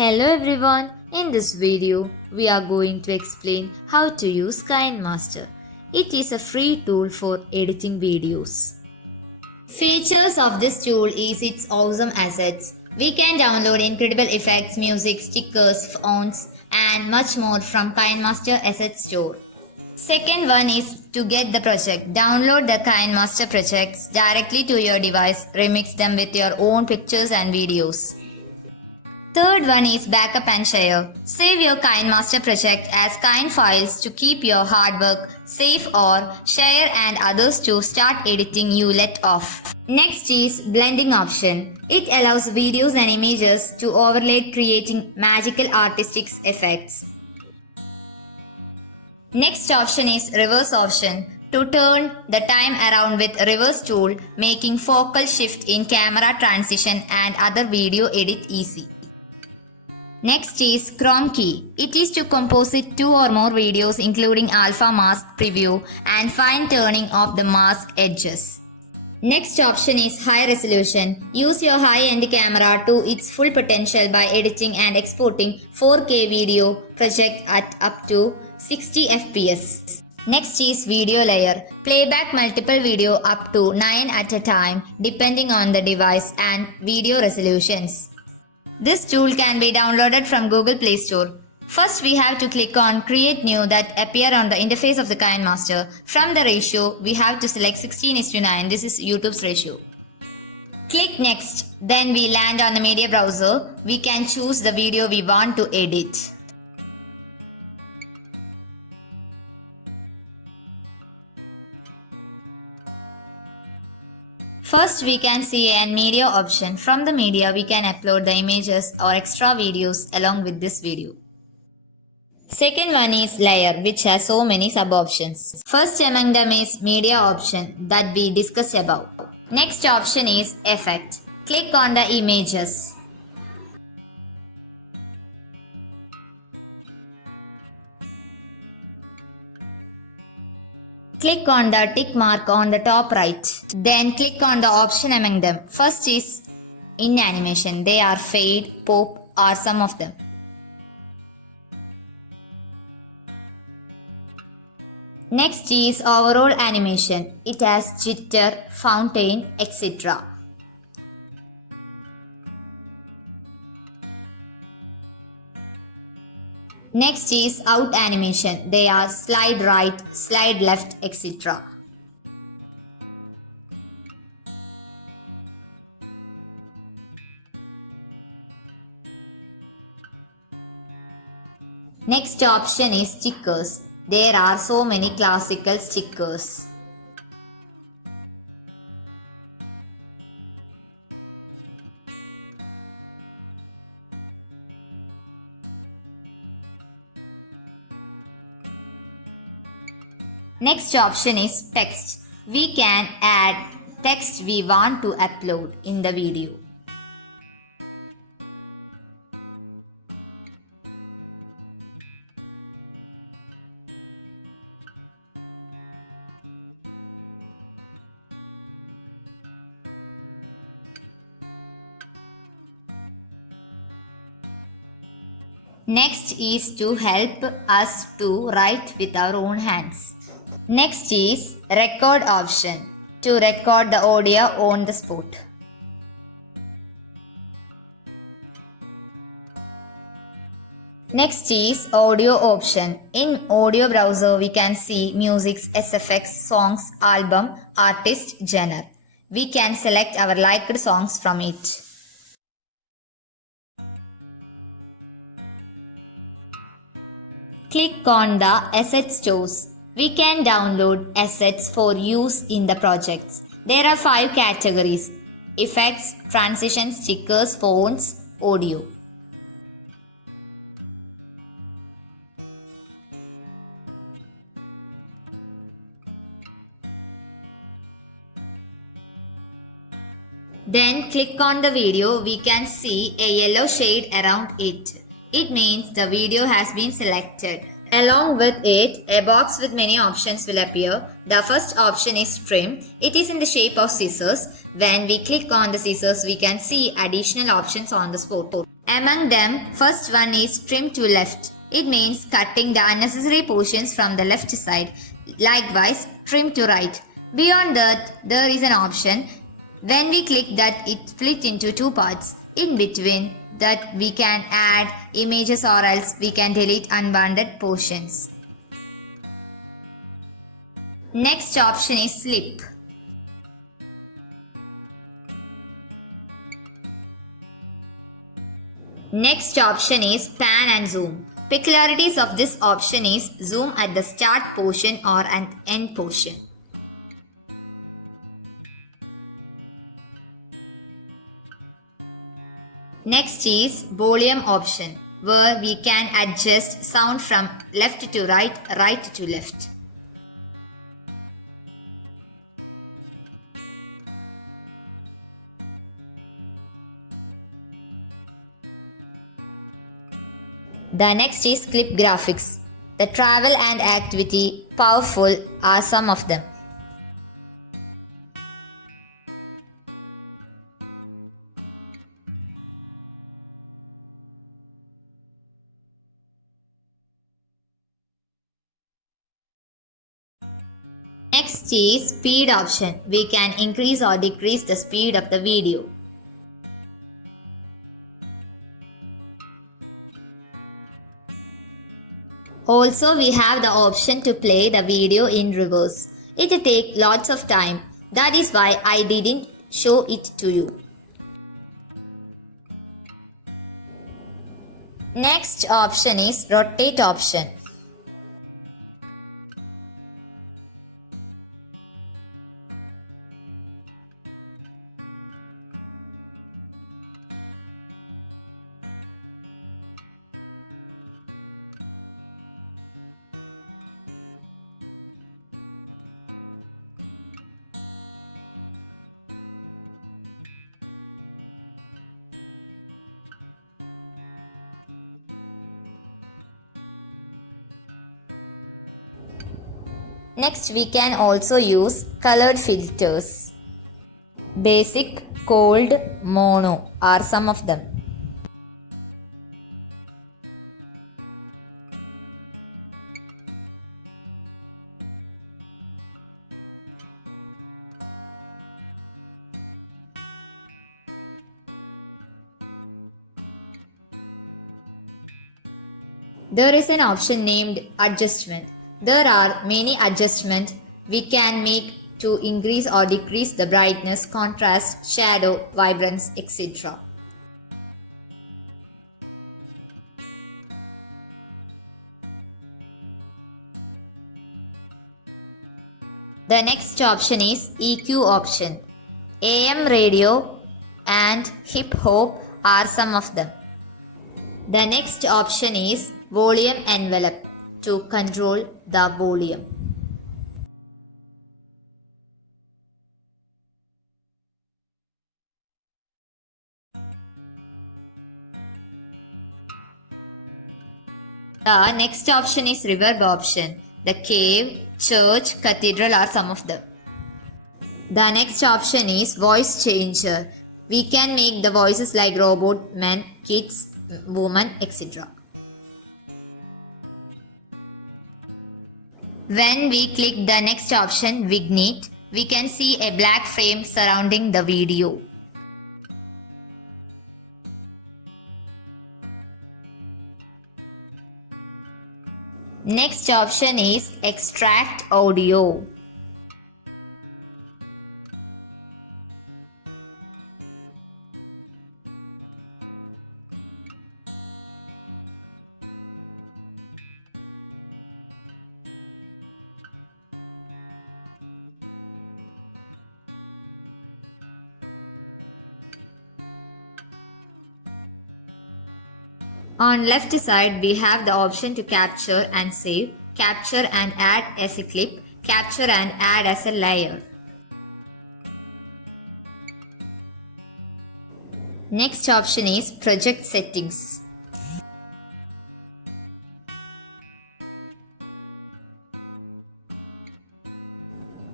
Hello everyone, in this video we are going to explain how to use Kinemaster. It is a free tool for editing videos. Features of this tool is its awesome assets. We can download incredible effects, music, stickers, fonts and much more from Kinemaster Asset Store. Second one is to get the project. Download the Kinemaster projects directly to your device, remix them with your own pictures and videos. Third one is backup and share. Save your Kinemaster project as Kind files to keep your hard work safe or share and others to start editing you let off. Next is blending option. It allows videos and images to overlay creating magical artistic effects. Next option is reverse option. To turn the time around with reverse tool, making focal shift in camera transition and other video edit easy. Next is Chrome key. It is to composite two or more videos including alpha mask preview and fine tuning of the mask edges. Next option is high resolution. Use your high-end camera to its full potential by editing and exporting 4K video project at up to 60 fps. Next is video layer. Playback multiple video up to 9 at a time depending on the device and video resolutions. This tool can be downloaded from Google Play Store. First, we have to click on Create New that appear on the interface of the Kinemaster. From the ratio, we have to select 16:9. This is YouTube's ratio. Click Next. Then we land on the media browser. We can choose the video we want to edit. First, we can see a media option. From the media, we can upload the images or extra videos along with this video. Second one is layer, which has so many sub-options. First among them is media option that we discussed above. Next option is effect. Click on the images. Click on the tick mark on the top right. Then click on the option among them. First is in animation. They are fade, pop or some of them. Next is overall animation. It has jitter, fountain, etc. Next is out animation. They are slide right, slide left, etc. Next option is stickers. There are so many classical stickers. Next option is text. We can add text we want to upload in the video. Next is to help us to write with our own hands. Next is record option to record the audio on the spot. Next is audio option. In audio browser we can see music's SFX, songs, album, artist, genre. We can select our liked songs from it. Click on the asset stores. We can download assets for use in the projects. There are 5 categories: effects, transitions, stickers, fonts, audio. Then click on the video. We can see a yellow shade around it. It means the video has been selected. Along with it, a box with many options will appear. The first option is trim. It is in the shape of scissors. When we click on the scissors, we can see additional options on the spot. Among them, first one is trim to left. It means cutting the unnecessary portions from the left side. Likewise, trim to right. Beyond that, there is an option. When we click that, it split into two parts. In between that, we can add images or else we can delete unwanted portions. Next option is slip. Next option is pan and zoom. Peculiarities of this option is zoom at the start portion or an end portion. Next is volume option, where we can adjust sound from left to right, right to left. The next is clip graphics. The travel and activity, powerful are some of them. Next is speed option. We can increase or decrease the speed of the video. Also, we have the option to play the video in reverse. It takes lots of time. That is why I didn't show it to you. Next option is rotate option. Next, we can also use colored filters. Basic, cold, mono are some of them. There is an option named adjustment. There are many adjustments we can make to increase or decrease the brightness, contrast, shadow, vibrance, etc. The next option is EQ option. AM radio and hip hop are some of them. The next option is volume envelope to control the volume. The next option is reverb option. The cave, church, cathedral are some of them. The next option is voice changer. We can make the voices like robot, men, kids, woman, etc. When we click the next option, Vignette, we can see a black frame surrounding the video. Next option is extract audio. On left side, we have the option to capture and save, capture and add as a clip, capture and add as a layer. Next option is project settings.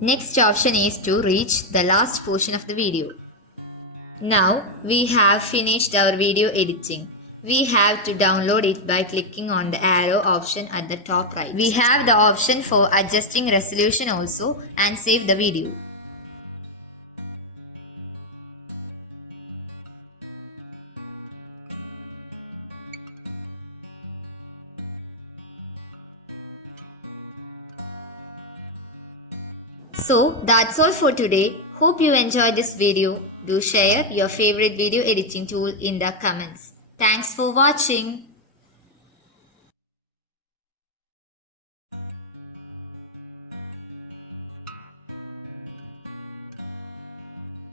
Next option is to reach the last portion of the video. Now we have finished our video editing. We have to download it by clicking on the arrow option at the top right. We have the option for adjusting resolution also and save the video. So that's all for today. Hope you enjoyed this video. Do share your favorite video editing tool in the comments. Thanks for watching.